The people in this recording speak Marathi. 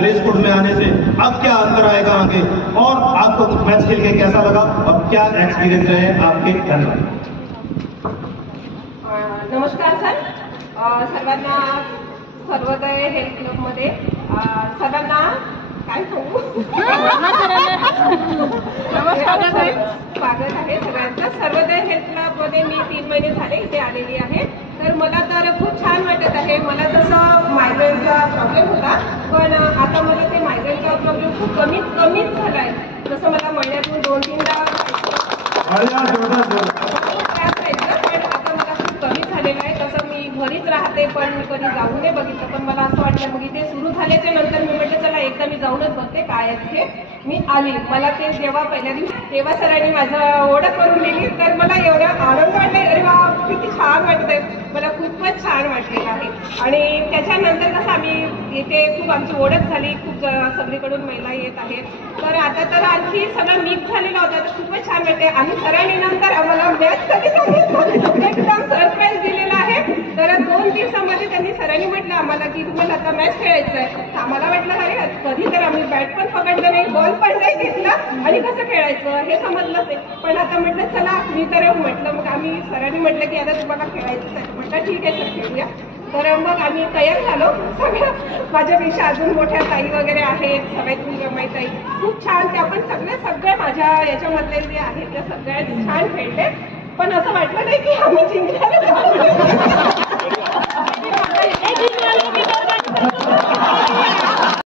रेस कोड में आने से अब क्या अंतर आएगा आगे, और आपको मैच खेल के कैसा लगा और क्या एक्सपीरियंस रहे आपके धन्यवाद। नमस्कार सर, सर्वांना सर्वोदय हेल्थ क्लबमध्ये सर्वांना काय सांगू नमस्कार साहेब, स्वागत आहे सगळ्यांचं। सर्वोदय हेल्थ क्लबमध्ये मी 3 महिने झाले इथे आलेली आहे। तर मला तर खूप छान वाटत आहे। मला तसं मायग्रेनचा प्रॉब्लेम होता, पण आता मला ते मायग्रेनचा प्रॉब्लेम खूप कमीच झाला आहे। जसं मला महिन्यातून 2-3दा पण आता मला खूप कमी झालेलं आहे। तसं मी घरीच राहते, पण कधी जाऊन नाही बघितलं, पण मला असं वाटलं मग इथे सुरू झाल्याच्या नंतर मी म्हटलं चला एकदा मी जाऊनच बघते काय आहे तिथे। मी आली, मला ते जेव्हा पहिल्या दिवशी तेव्हा सरांनी माझं ओळख करून दिली, तर मला एवढा आनंद वाटला, अरे वा किती छान वाटतंय, मला खूपच छान वाटलेलं आहे। आणि त्याच्यानंतर कसं आम्ही इथे खूप आमची ओळख झाली, खूप सगळीकडून महिला येत आहेत। तर आता तर आणखी सगळं मिक्स झालेलं होतं, तर खूपच छान वाटते। आणि सरांनी नंतर आम्हाला मॅच कधी सांगितलं एकदम सरप्राईज दिलेला आहे। तर 2 दिवसामध्ये त्यांनी सरांनी म्हटलं आम्हाला की तुम्हाला आता मॅच खेळायचं आहे। आम्हाला वाटलं अरे कधी तर आम्ही बॅट पण पकडलं नाही, बॉल पण नाही घेतला, आणि कसं खेळायचं हे समजलंच नाही। पण आता म्हटलं चला मी तर म्हटलं, मग आम्ही सरांनी म्हटलं की आता तुम्हाला खेळायचंच आहे। म्हटलं ठीक आहे सर खेळूया। तर मग आम्ही तयार झालो सगळं, माझ्यापेक्षा अजून मोठ्या ताई वगैरे आहेत, सगळ्यात ताई खूप छान, त्या पण सगळ्या माझ्या याच्यामधले जे आहेत त्या सगळ्या छान खेळले, पण असं वाटलं नाही की आम्ही जिंकणार